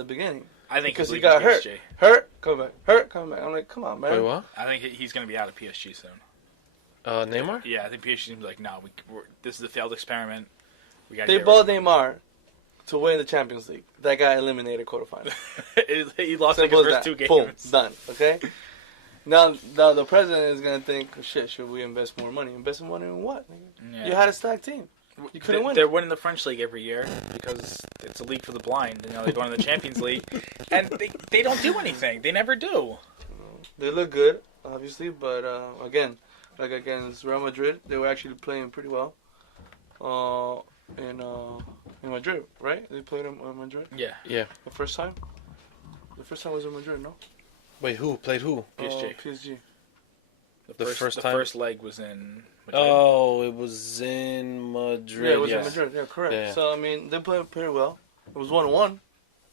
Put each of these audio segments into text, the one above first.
in the beginning. I think because he's he got hurt. PSG. Hurt, come back. Hurt, come back. I'm like, come on, man. Wait, what? I think he's going to be out of PSG soon. Neymar? Yeah, I think PSG's going to be like, no, this is a failed experiment. We got. They bought Neymar to win the Champions League. That guy eliminated quarterfinals. He lost Simple like his as first 2 games. Boom, done. Okay. Now the president is gonna think, shit, should we invest more money? Invest more money in what? Yeah. You had a stacked team. You couldn't win. They're winning the French league every year because it's a league for the blind. You know, they're going to the Champions League, and they don't do anything. They never do. They look good, obviously, but again, like against Real Madrid, they were actually playing pretty well. In Madrid, right? They played in Madrid. Yeah. The first time. The first time was in Madrid, no? Wait, who played who? PSG. The first leg was in Madrid. Oh, it was in Madrid. Yeah, it was in Madrid. Yeah, correct. Yeah. So I mean, they played pretty well. It was 1-1.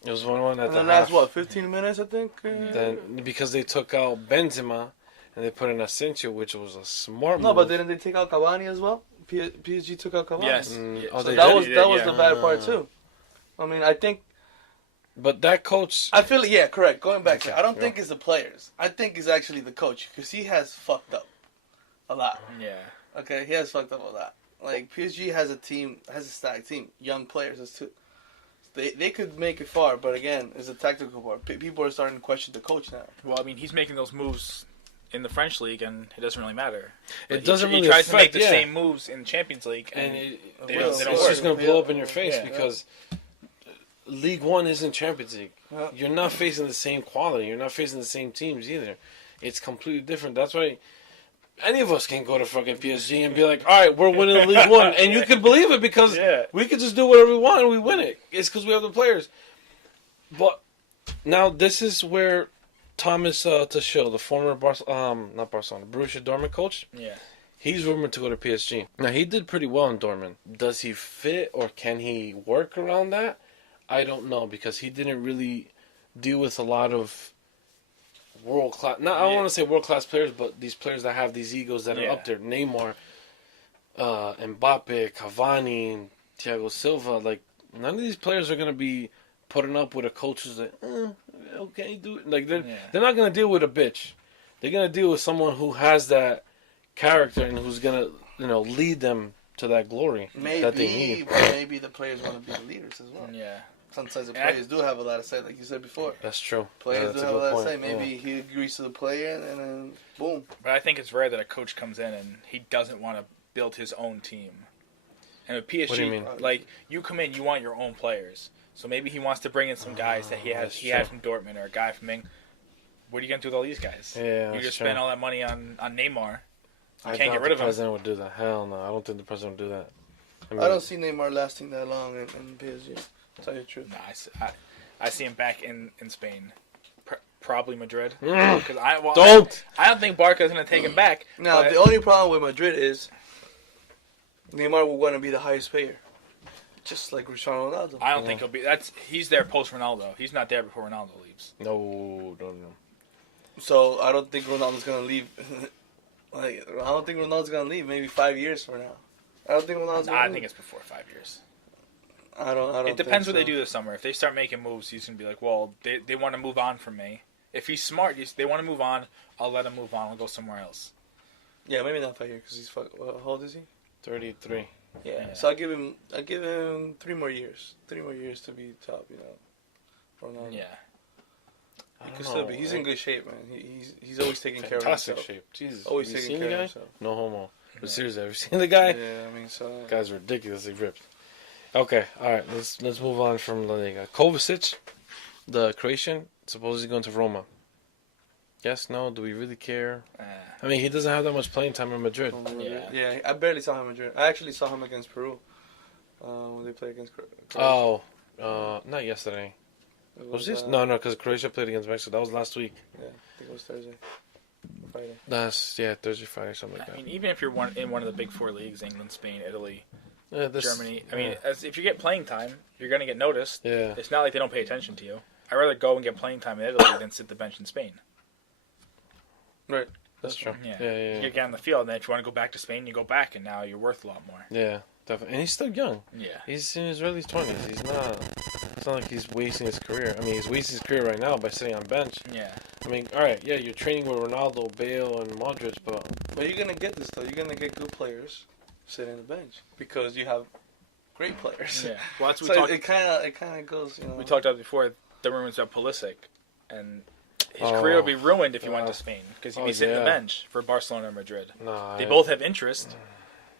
It was 1-1 at And the the half. last 15 minutes, I think. Then because they took out Benzema and they put in Asensio, which was a smart move. No, but didn't they take out Cavani as well? PSG took out Cavani. Yes. So that was the bad part too. I mean, I think. But that coach. I feel correct. Going back to, I don't think it's the players. I think it's actually the coach because he has fucked up a lot. Yeah. Okay, he has fucked up a lot. Like PSG has a stacked team, young players. They could make it far, but again, it's a tactical part. People are starting to question the coach now. Well, I mean, he's making those moves in the French league, and it doesn't really matter. But It doesn't really He tries affect, to make the yeah. same moves in the Champions League, and they don't it's work. just going to blow up in your face Yeah. because League One isn't Champions League. Yeah. You're not facing the same quality. You're not facing the same teams either. It's completely different. That's why any of us can go to fucking PSG and be like, all right, we're winning League One. And you can believe it because we could just do whatever we want and we win it. It's because we have the players. But now this is where Thomas Tuchel, the former not Barcelona, Borussia Dortmund coach, he's rumored to go to PSG. Now, he did pretty well in Dortmund. Does he fit or can he work around that? I don't know because he didn't really deal with a lot of world-class... I don't want to say world-class players, but these players that have these egos that are up there. Neymar, Mbappe, Cavani, Thiago Silva. Like, none of these players are going to be putting up with a coach who's like, okay, do it. Like, they're not going to deal with a bitch. They're going to deal with someone who has that character and who's going to, lead them to that glory that they need. Maybe the players want to be the leaders as well. Yeah. Sometimes the players do have a lot to say, like you said before. That's true. Players do have a lot to say. Maybe he agrees to the player, and then boom. But I think it's rare that a coach comes in and he doesn't want to build his own team. And with PSG, what do you mean? Like, you come in, you want your own players. So maybe he wants to bring in some guys that he had from Dortmund or a guy from England. What are you going to do with all these guys? Yeah, you just spend all that money on Neymar. I can't get rid of him. The president would do that. Hell no. I don't think the president would do that. I don't see Neymar lasting that long in PSG. To tell you the truth. No, I see him back in Spain. Probably Madrid. Don't! I don't think Barca's going to take him back. Now, the only problem with Madrid is Neymar will want to be the highest payer. Just like Cristiano Ronaldo. I don't think he'll be. He's there post Ronaldo. He's not there before Ronaldo leaves. No. So I don't think Ronaldo's gonna leave. I don't think Ronaldo's gonna leave. Maybe 5 years from now. I don't think Ronaldo's. I think it's before 5 years. I don't. It depends what they do this summer. If they start making moves, he's gonna be like, well, they want to move on from me. If he's smart, they want to move on. I'll let him move on. I'll go somewhere else. Yeah, maybe not 5 years because he's how old is he? 33. Yeah. So I give him 3 more years. 3 more years to be top. Ronaldo. Yeah. He could still be. He's in good shape, man. He's always taking care of himself. Fantastic shape. Jesus. Always taking care of himself. No homo. But seriously, have you seen the guy? Yeah, I mean, so. Guy's ridiculously ripped. Okay, all right. Let's move on from La Liga. Kovacic, the Croatian, supposedly going to Roma. Yes, no, do we really care? I mean, he doesn't have that much playing time in Madrid. Yeah, I barely saw him in Madrid. I actually saw him against Peru when they played against Croatia. Oh, not yesterday. Was this? No, because Croatia played against Mexico. That was last week. Yeah, I think it was Thursday. Friday. Thursday, Friday, something like that. I mean, even if you're in one of the big 4 leagues, England, Spain, Italy, Germany. I mean, if you get playing time, you're going to get noticed. Yeah. It's not like they don't pay attention to you. I'd rather go and get playing time in Italy than sit the bench in Spain. Right. That's true. Yeah. You get on the field, and then if you want to go back to Spain, you go back, and now you're worth a lot more. Yeah, definitely. And he's still young. Yeah. He's in his early 20s. He's not It's not like he's wasting his career. I mean, he's wasting his career right now by sitting on bench. Yeah. I mean, all right, yeah, you're training with Ronaldo, Bale, and Modric, but you're gonna get this though. You're gonna get good players sitting on the bench because you have great players. Yeah. Well, that's what So we talked. it kind of goes. You know. We talked about before the rumors about Pulisic, and his career would be ruined if he went to Spain because he'd be sitting on the bench for Barcelona or Madrid. They both have interest.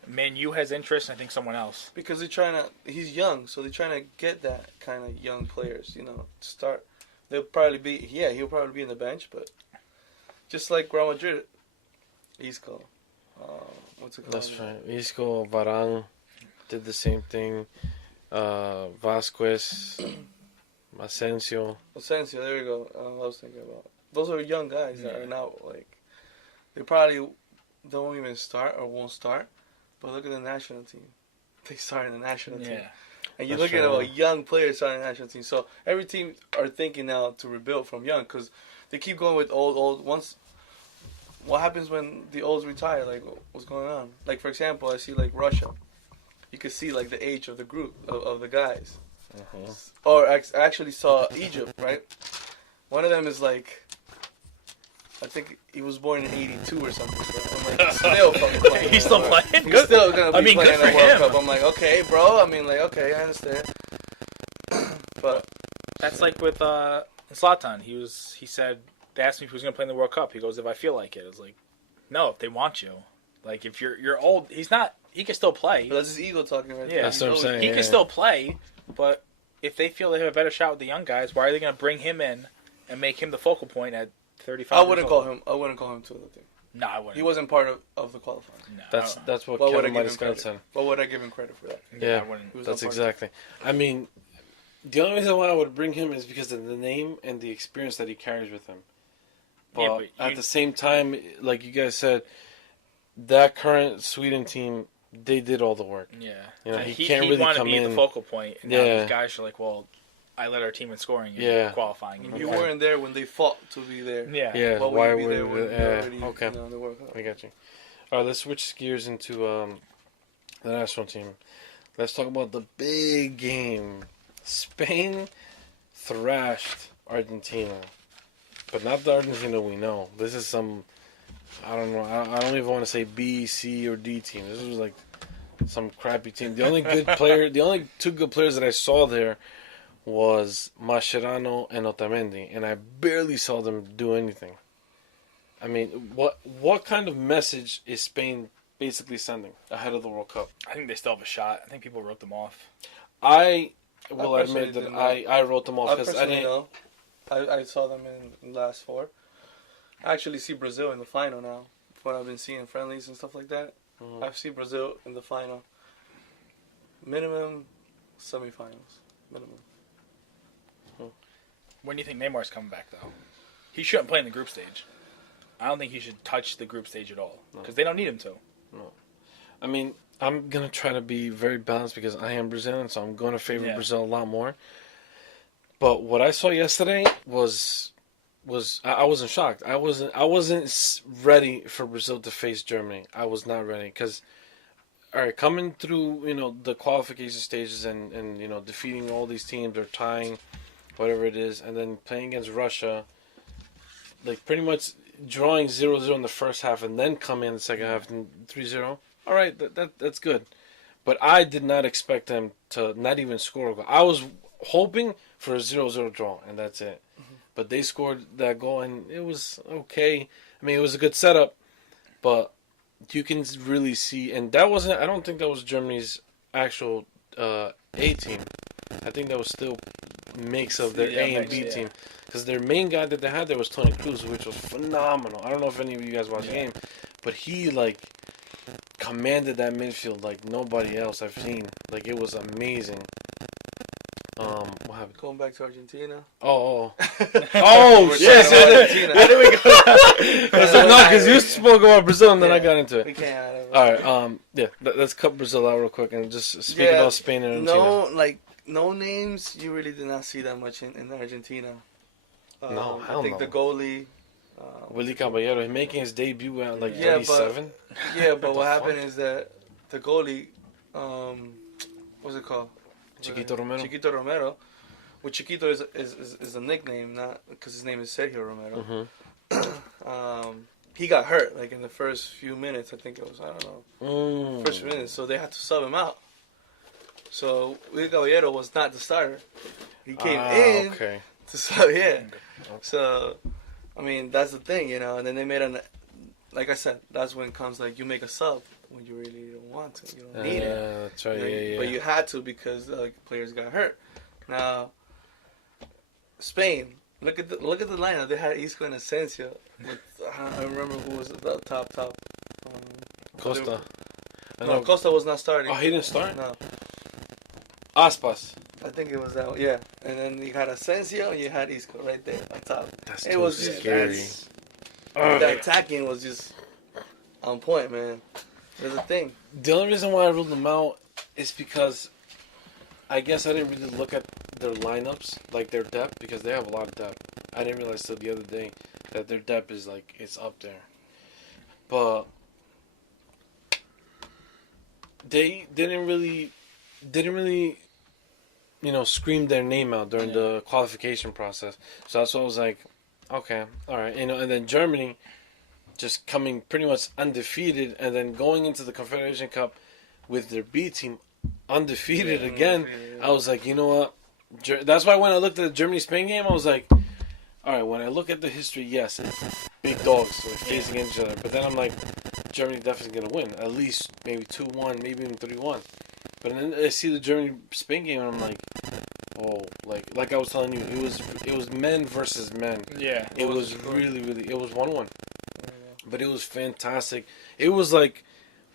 Man U has interest, and I think someone else. Because he's young, so they're trying to get that kind of young players, you know, to start. He'll probably be in the bench, but just like Real Madrid, Isco, what's it called? that's right. Isco, Varane did the same thing. Vasquez, Asensio. There you go. I was thinking about. Those are young guys that are now, like, they probably don't even start or won't start. But look at the national team. They start in the national team. And you look at a young player starting the national team. So every team are thinking now to rebuild from young because they keep going with old. Once, what happens when the olds retire? Like, what's going on? Like, for example, I see, like, Russia. You can see, like, the age of the group, of the guys. Mm-hmm. Or I actually saw Egypt, right? One of them is, like, I think he was born in '82 or something. I'm like, he's still fucking playing. He's still playing? He's still going to be playing good in the for World him. Cup. I'm like, okay, bro. I mean, like, okay, I understand. But that's like with Zlatan. He said, they asked me if he was going to play in the World Cup. He goes, if I feel like it. I was like, no, if they want you. Like, if you're old, he can still play. But that's his ego talking right there. Yeah, that's what I'm saying. He can still play, but if they feel they have a better shot with the young guys, why are they going to bring him in and make him the focal point at 35 I wouldn't years old? I wouldn't call him to the thing. No, I wouldn't. He wasn't part of the qualifying. No, That's what What would I Kevin give him Mariscal credit? said. What would I give him credit for that? Yeah, I wouldn't. that's exactly. I mean, the only reason why I would bring him is because of the name and the experience that he carries with him. But, at the same time, like you guys said, that current Sweden team, they did all the work. Yeah. You know, he can't really wanted come to be in. the focal point. And now these guys are like, well, I led our team in scoring and qualifying. And You weren't there when they fought to be there. Yeah. Why why would you be there would when they're already, okay? you know, the World Cup? I got you. All right, let's switch gears into the national team. Let's talk about the big game. Spain thrashed Argentina, but not the Argentina we know. This is some, I don't know. I don't even want to say B, C, or D team. This was like some crappy team. The only good player, the only two good players that I saw there was Mascherano and Otamendi, and I barely saw them do anything. I mean, what kind of message is Spain basically sending ahead of the World Cup? I think they still have a shot. I think people wrote them off. I will I admit personally that I wrote them off because I didn't. know. I saw them in the last four. I actually see Brazil in the final now. From what I've been seeing friendlies and stuff like that. Mhm. I see Brazil in the final. Minimum semifinals. Minimum. When do you think Neymar's coming back, though? He shouldn't play in the group stage. I don't think he should touch the group stage at all because they don't need him to. No. I mean, I'm going to try to be very balanced because I am Brazilian, so I'm going to favor Brazil a lot more. But what I saw yesterday was I wasn't shocked. I wasn't ready for Brazil to face Germany. I was not ready because, all right, coming through, you know, the qualification stages and you know, defeating all these teams or tying, whatever it is, and then playing against Russia, like pretty much drawing 0-0 in the first half and then come in the second half and 3-0. All right, that's good. But I did not expect them to not even score a goal. I was hoping for a 0-0 draw, and that's it. Mm-hmm. But they scored that goal, and it was okay. I mean, it was a good setup, but you can really see, and that wasn't, I don't think that was Germany's actual A team. I think that was still a mix of their A and B team. Because their main guy that they had there was Toni Kroos, which was phenomenal. I don't know if any of you guys watched the game, but he, like, commanded that midfield like nobody else I've seen. Like, it was amazing. What happened? Going back to Argentina. Oh, shit! There we go. No, because you spoke about Brazil and then I got into We it. can't. All right, let's cut Brazil out real quick and just speak about Spain and Argentina. No names. You really did not see that much in Argentina. No, I think the goalie. Willy Caballero, he's making his debut at like 37. But what happened is that the goalie, what's it called? Chiquito Romero. Chiquito Romero With Chiquito is a nickname, not because his name is Sergio Romero. He got hurt like in the first few minutes. I think it was, I don't know, first few minutes. So they had to sub him out. So Will Caballero was not the starter. He came in to sub. Yeah. So I mean that's the thing, you know. And then they made like I said, that's when it comes like you make a sub when you really don't want to. You don't need it. That's right. You know, but you had to because players got hurt. Now Spain. Look at the lineup. They had Isco and Asensio. I remember who was the top. Costa. No, Costa was not starting. Oh, he didn't start? No. Aspas. I think it was that one. Yeah. And then you had Asensio and you had Isco right there on top. It was just scary. That attacking was just on point, man. There's a thing. The only reason why I ruled them out is because I guess I didn't really look at their lineups, like their depth, because they have a lot of depth. I didn't realize till the other day that their depth is like it's up there. But they didn't really, you know, scream their name out during the qualification process. So that's why I was like, okay, all right, you know. And then Germany just coming pretty much undefeated, and then going into the Confederation Cup with their B team undefeated again. I was like, you know what? That's why when I looked at the Germany-Spain game, I was like, all right, when I look at the history, yes, big dogs facing each other. But then I'm like, Germany definitely going to win. At least maybe 2-1, maybe even 3-1. But then I see the Germany-Spain game, and I'm like, oh, like I was telling you, it was men versus men. Yeah. It was really, it was 1-1. But it was fantastic. It was like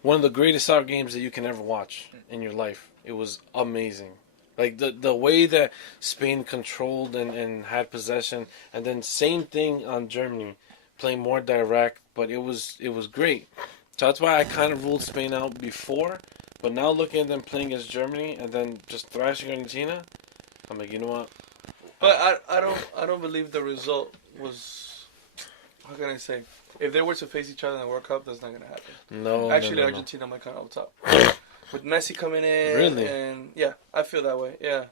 one of the greatest soccer games that you can ever watch in your life. It was amazing. Like the way that Spain controlled and had possession, and then same thing on Germany, playing more direct, but it was great. So that's why I kind of ruled Spain out before, but now looking at them playing against Germany and then just thrashing Argentina, I'm like, you know what? But I don't believe the result was, how can I say? If they were to face each other in the World Cup, that's not going to happen. No. Actually, Argentina might come out top. With Messi coming in. Really? And yeah, I feel that way. Yeah.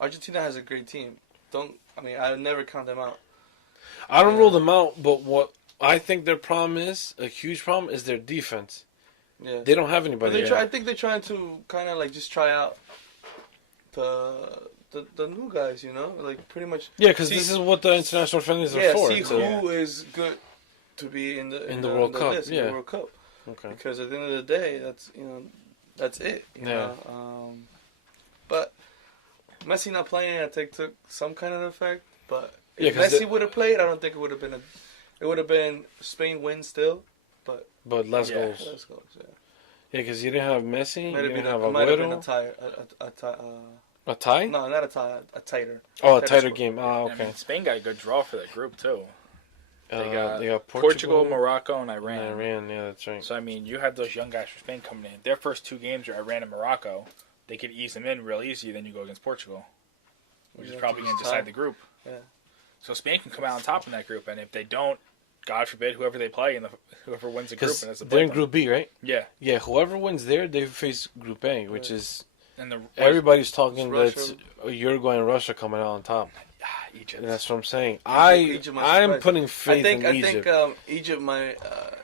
Argentina has a great team. I would never count them out. I don't rule them out, but what I think their problem is, a huge problem, is their defense. Yeah. They don't have anybody. I think they're trying to kind of like just try out the new guys, you know? Like pretty much. Yeah, because this is what the international friendlies are for. See who is good to be in the World Cup. List, in the World Cup. Okay. Because at the end of the day, that's it. You know? But Messi not playing, I think, took some kind of effect. But if Messi would have played, I don't think it would have been it would have been Spain win still, but less goals. Less goals. Yeah. Yeah, because you didn't have Messi. You didn't have Aguero. Might have been a tie. No, not a tie. A tighter. Oh, a tighter game. Oh, okay. I mean, Spain got a good draw for that group too. They got Portugal, Morocco, and Iran. Yeah, that's right. So, I mean, you have those young guys from Spain coming in. Their first two games are Iran and Morocco. They could ease them in real easy, then you go against Portugal, which is probably going to decide the group. Yeah. So, Spain can come out on top in that group, and if they don't, God forbid, whoever they play, and whoever wins the group, and that's the they're in Group B, right? Yeah. Yeah, whoever wins there, they face Group A, which is... And everybody's talking that Uruguay and Russia coming out on top. Egypt. And that's what I'm saying. I'm putting faith in Egypt. I think Egypt might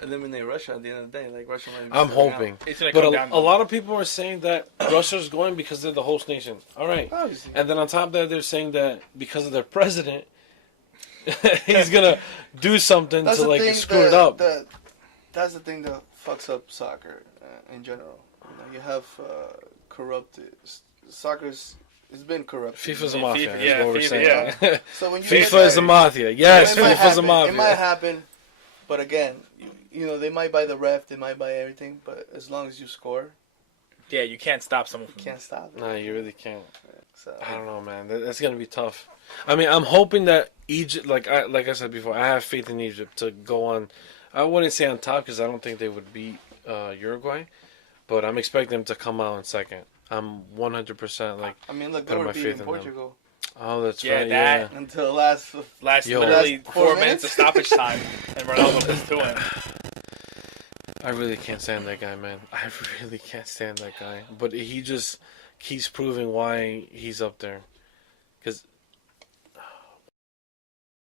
eliminate Russia at the end of the day. Like Russia might. I'm hoping. But a lot of people are saying that Russia's going because they're the host nation. All right. Obviously. And then on top of that, they're saying that because of their president, he's gonna do something to like screw it up. That's the thing that fucks up soccer in general. You have corrupted soccer's. It's been corrupt. FIFA's a mafia. FIFA, what we're saying. Yeah. So when you FIFA is a mafia. Yes, FIFA's a mafia. It might happen, but again, you know, they might buy the ref, they might buy everything, but as long as you score, yeah, you can't stop someone. You can't stop it. No, you really can't. So, I don't know, man. That's gonna be tough. I mean, I'm hoping that Egypt, like I said before, I have faith in Egypt to go on. I wouldn't say on top because I don't think they would beat Uruguay, but I'm expecting them to come out in second. I'm 100% like. I mean, look, they were beating Portugal. Oh, that's right. Until last literally 4 minutes of stoppage time, and Ronaldo was doing. I really can't stand that guy, man. I really can't stand that guy. But he just keeps proving why he's up there.